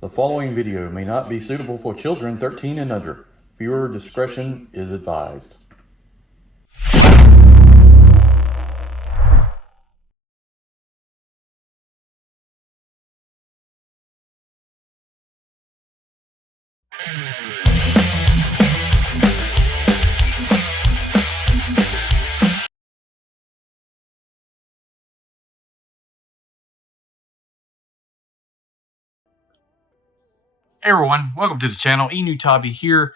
The following video may not be suitable for children 13 and under. Viewer discretion is advised. Hey everyone, welcome to the channel. Enewtabie here,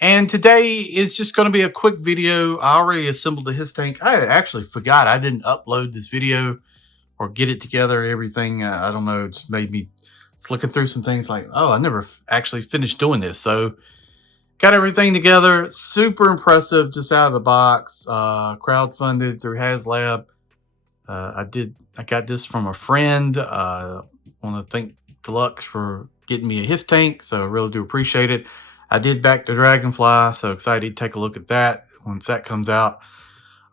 and today is just going to be a quick video. I already assembled the HISS tank. I actually forgot I didn't upload this video or get it together, everything. I don't know, it's made me looking through some things like, oh, I never actually finished doing this. So got everything together, super impressive, just out of the box, crowdfunded through HASLAB. I got this from a friend. Want to thank Deluxe for getting me a HISS tank, so I really do appreciate it. I did back the Dragonfly, so excited to take a look at that once that comes out.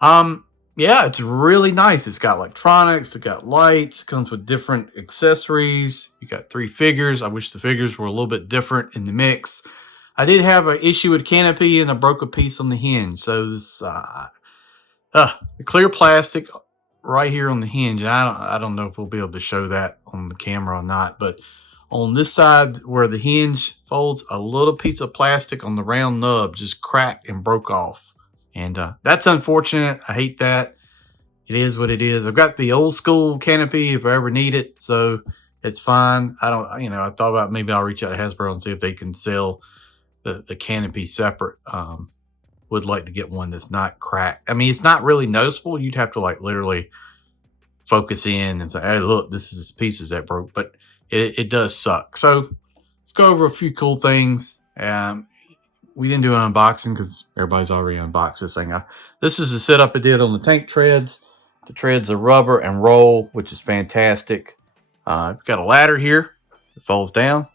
Yeah, it's really nice. It's got electronics, it's got lights, comes with different accessories. You got 3 figures. I wish the figures were a little bit different in the mix. I did have an issue with canopy, and I broke a piece on the hinge. So this the clear plastic right here on the hinge. I don't know if we'll be able to show that on the camera or not, but on this side where the hinge folds, a little piece of plastic on the round nub just cracked and broke off. And that's unfortunate. I hate that. It is what it is. I've got the old school canopy if I ever need it, so it's fine. I thought about maybe I'll reach out to Hasbro and see if they can sell the canopy separate. Would like to get one that's not cracked. I mean, it's not really noticeable. You'd have to literally focus in and say, hey, look, this is the pieces that broke, but it does suck. So let's go over a few cool things. We didn't do an unboxing because everybody's already unboxed this thing. This is the setup I did on the tank treads. The treads are rubber and roll, which is fantastic. I've got a ladder here. It falls down.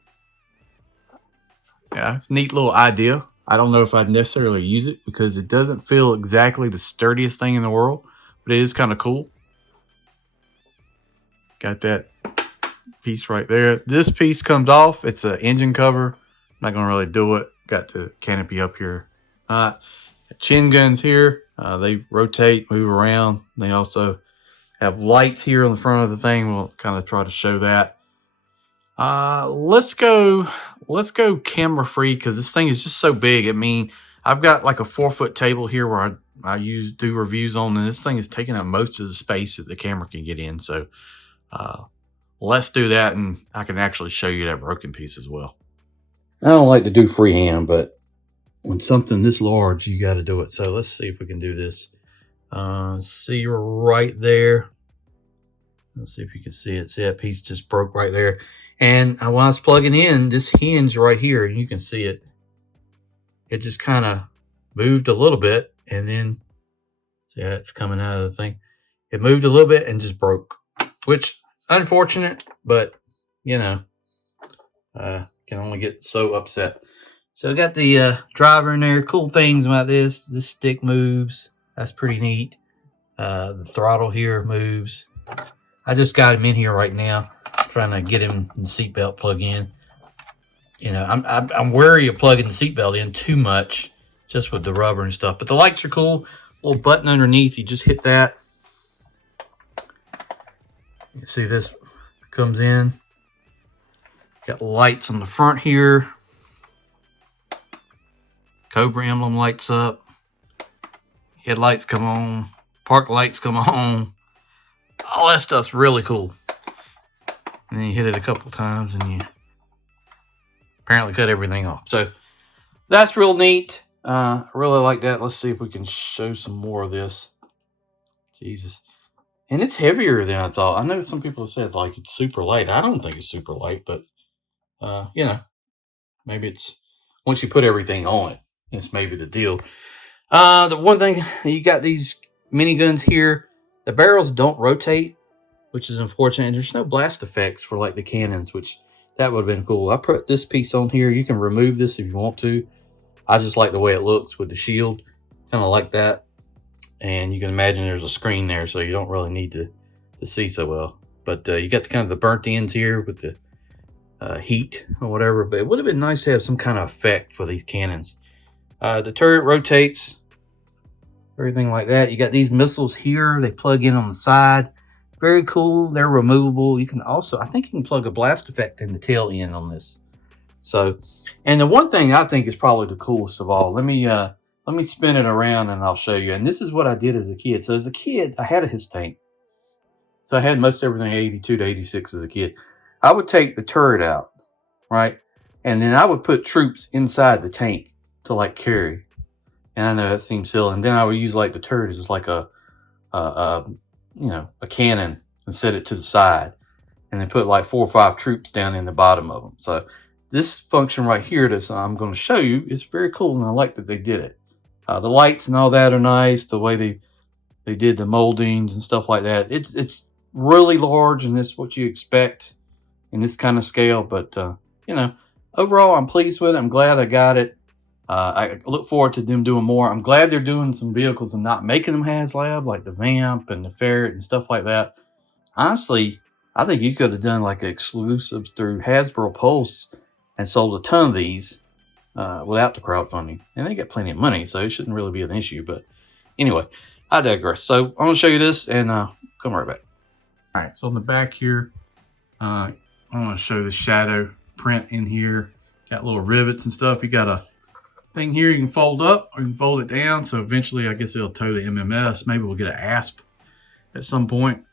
Yeah, it's a neat little idea. I don't know if I'd necessarily use it because it doesn't feel exactly the sturdiest thing in the world, but it is kind of cool. Got that piece right there. This piece comes off. It's an engine cover. Not going to really do it. Got the canopy up here. Chin guns here. They rotate, move around. They also have lights here on the front of the thing. We'll kind of try to show that. Let's go camera free because this thing is just so big. I mean, I've got like a 4-foot table here where I do reviews on, and this thing is taking up most of the space that the camera can get in. So let's do that, and I can actually show you that broken piece as well. I don't like to do freehand, but when something this large, you got to do it. So let's see if we can do this. See right there. Let's see if you can see it. See that piece just broke right there. And when I was plugging in this hinge right here, and you can see it, it just kind of moved a little bit, and then see how it's coming out of the thing. It moved a little bit and just broke, which unfortunate, but you know, can only get so upset. So I got the driver in there. Cool things about this. This stick moves. That's pretty neat. The throttle here moves. I just got him in here right now, trying to get him in the seatbelt plug in. You know, I'm wary of plugging the seatbelt in too much, just with the rubber and stuff. But the lights are cool. Little button underneath. You just hit that. You see this comes in. Got lights on the front here. Cobra emblem lights up. Headlights come on. Park lights come on. All that stuff's really cool. And then you hit it a couple times and you apparently cut everything off. So that's real neat. I really like that. Let's see if we can show some more of this. Jesus. And it's heavier than I thought. I know some people have said like it's super light. I don't think it's super light, but you know, maybe it's once you put everything on it, it's maybe the deal. The one thing, you got these miniguns here. The barrels don't rotate, which is unfortunate. And there's no blast effects for like the cannons, which that would have been cool. I put this piece on here. You can remove this if you want to. I just like the way it looks with the shield. Kind of like that. And you can imagine there's a screen there, so you don't really need to see so well. But you got the kind of the burnt ends here with the heat or whatever, but it would have been nice to have some kind of effect for these cannons. The turret rotates, everything like that. You got these missiles here. They plug in on the side. Very cool. They're removable. You can also, I think you can plug a blast effect in the tail end on this. So, and the one thing I think is probably the coolest of all, let me spin it around and I'll show you. And this is what I did as a kid. So as a kid, I had a HISS tank. So I had most everything 82 to 86 as a kid. I would take the turret out, right? And then I would put troops inside the tank to like carry. And I know that seems silly. And then I would use like the turret as just like a cannon and set it to the side. And then put like 4 or 5 troops down in the bottom of them. So this function right here that I'm going to show you is very cool. And I like that they did it. The lights and all that are nice. The way they did the moldings and stuff like that. It's really large, and it's what you expect in this kind of scale. But, overall, I'm pleased with it. I'm glad I got it. I look forward to them doing more. I'm glad they're doing some vehicles and not making them HASLAB, like the Vamp and the Ferret and stuff like that. Honestly, I think you could have done like an exclusive through Hasbro Pulse and sold a ton of these without the crowdfunding. And they got plenty of money, so it shouldn't really be an issue. But anyway, I digress. So I'm going to show you this and come right back. All right, so on the back here, I'm going to show the shadow print in here. Got little rivets and stuff. You got a thing here you can fold up or you can fold it down. So eventually, I guess it'll tow the MMS. Maybe we'll get an HASP at some point.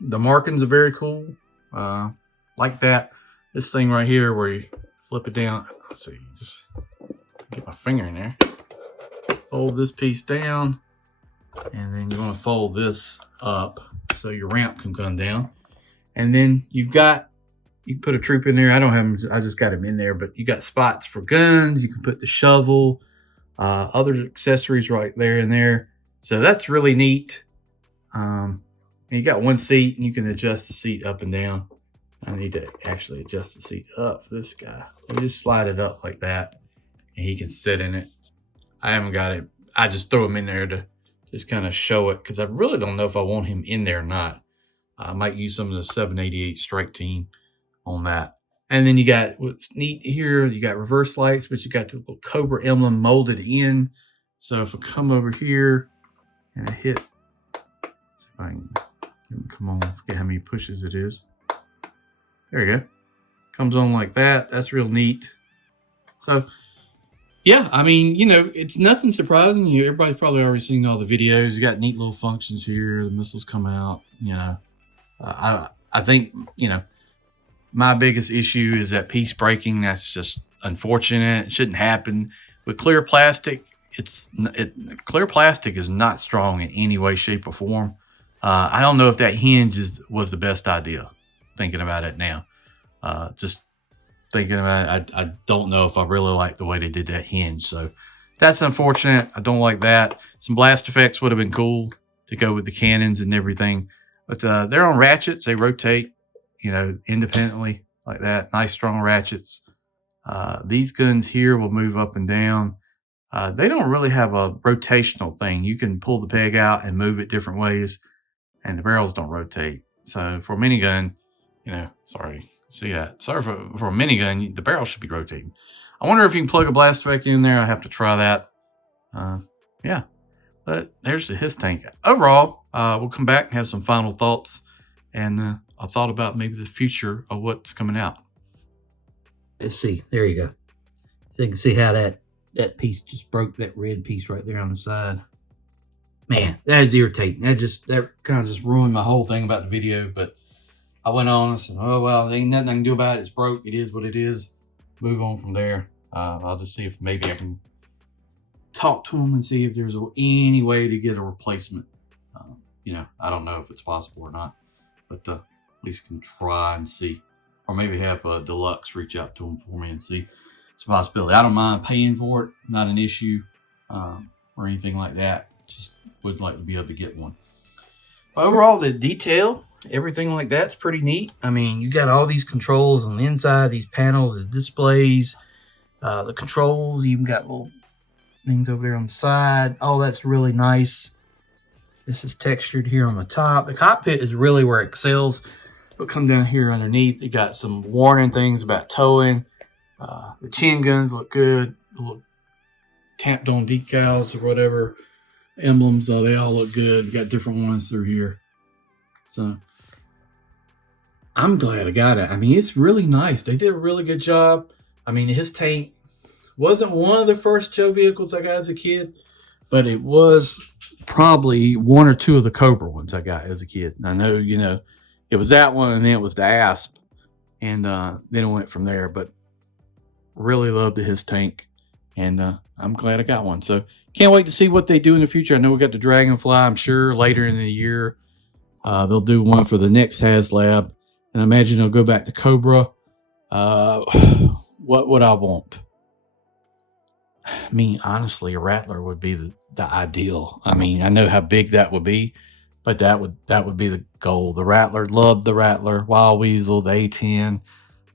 The markings are very cool. Like that. This thing right here where you flip it down. Let's see, just get my finger in there. Fold this piece down. And then you want to fold this up so your ramp can come down. And then you can put a troop in there. I don't have them, I just got them in there, but you got spots for guns. You can put the shovel, other accessories right there and there. So that's really neat. And you got one seat and you can adjust the seat up and down. I need to actually adjust the seat up for this guy. You just slide it up like that and he can sit in it. I haven't got it. I just throw him in there to just kind of show it because I really don't know if I want him in there or not. I might use some of the 788 strike team on that. And then you got what's neat here. You got reverse lights, but you got the little Cobra emblem molded in. So if I come over here and I hit, see if I can come on, I forget how many pushes it is. There you go. Comes on like that. That's real neat. So yeah, I mean, it's nothing surprising. Everybody's probably already seen all the videos. You got neat little functions here. The missiles come out. I think my biggest issue is that piece breaking. That's just unfortunate. It shouldn't happen. With clear plastic, clear plastic is not strong in any way, shape, or form. I don't know if that hinge was the best idea. Thinking about it now, just thinking about it, I don't know if I really like the way they did that hinge. So that's unfortunate. I don't like that. Some blast effects would have been cool to go with the cannons and everything. But they're on ratchets. They rotate, independently like that. Nice strong ratchets. These guns here will move up and down. They don't really have a rotational thing. You can pull the peg out and move it different ways. And the barrels don't rotate. So for a minigun, sorry. See that? Sorry for a minigun, the barrel should be rotating. I wonder if you can plug a blast effect in there. I have to try that. Yeah. But there's the HISS tank. Overall, we'll come back and have some final thoughts. And I thought about maybe the future of what's coming out. Let's see. There you go. So you can see how that piece just broke, that red piece right there on the side. Man, that is irritating. That kind of just ruined my whole thing about the video. But I went on and said, oh, well, there ain't nothing I can do about it. It's broke. It is what it is. Move on from there. I'll just see if maybe I can talk to them and see if there's any way to get a replacement. I don't know if it's possible or not, but at least can try and see. Or maybe have a Deluxe reach out to them for me and see. It's a possibility. I don't mind paying for it. Not an issue or anything like that. Just would like to be able to get one. Overall, the detail, everything like that's pretty neat. I mean, you got all these controls on the inside, these panels, the displays, the controls. You even got little things over there on the side. Oh, that's really nice. This is textured here on the top. The cockpit is really where it excels. But come down here underneath, you got some warning things about towing. The chin guns look good. The little tamped on decals or whatever emblems, they all look good. You got different ones through here. So I'm glad I got it. I mean, it's really nice. They did a really good job. I mean, his tank wasn't one of the first Joe vehicles I got as a kid, but it was probably one or two of the Cobra ones I got as a kid. And I know, you know, it was that one, and then it was the H.I.S.S, and then it went from there. But really loved his tank, and I'm glad I got one. So can't wait to see what they do in the future. I know we got the Dragonfly. I'm sure later in the year they'll do one for the next HASLAB, and I imagine they'll go back to Cobra. What would I want? I mean, honestly, a Rattler would be the ideal. I mean, I know how big that would be, but that would be the goal. The Rattler, loved the Rattler, Wild Weasel, the A10.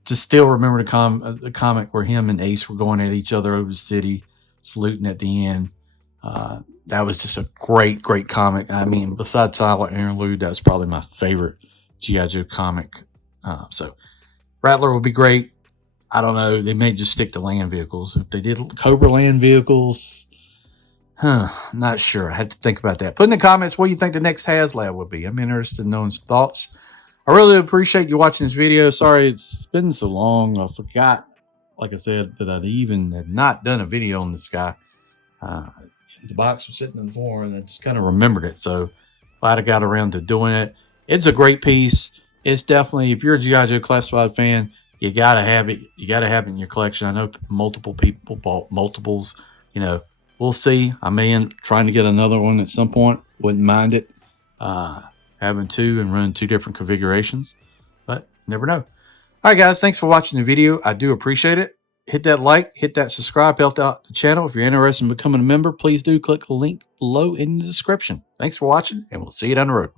Just still remember the comic where him and Ace were going at each other over the city, saluting at the end. That was just a great comic. I mean, besides Silent Interlude, that's probably my favorite G.I. Joe comic. So Rattler would be great. I don't know. They may just stick to land vehicles. If they did Cobra land vehicles, not sure. I had to think about that. Put in the comments what you think the next HASLAB would be. I'm interested in knowing some thoughts. I really appreciate you watching this video. Sorry it's been so long. I forgot, like I said, that I even had not done a video on this guy. The box was sitting on the floor, and I just kind of remembered it. So glad I got around to doing it. It's a great piece. It's definitely, if you're a G.I. Joe Classified fan, you got to have it. You got to have it in your collection. I know multiple people bought multiples. You know, we'll see. I may end trying to get another one at some point. Wouldn't mind it. Having two and running two different configurations, but never know. All right, guys, thanks for watching the video. I do appreciate it. Hit that like, hit that subscribe, help out the channel. If you're interested in becoming a member, please do click the link below in the description. Thanks for watching, and we'll see you down the road.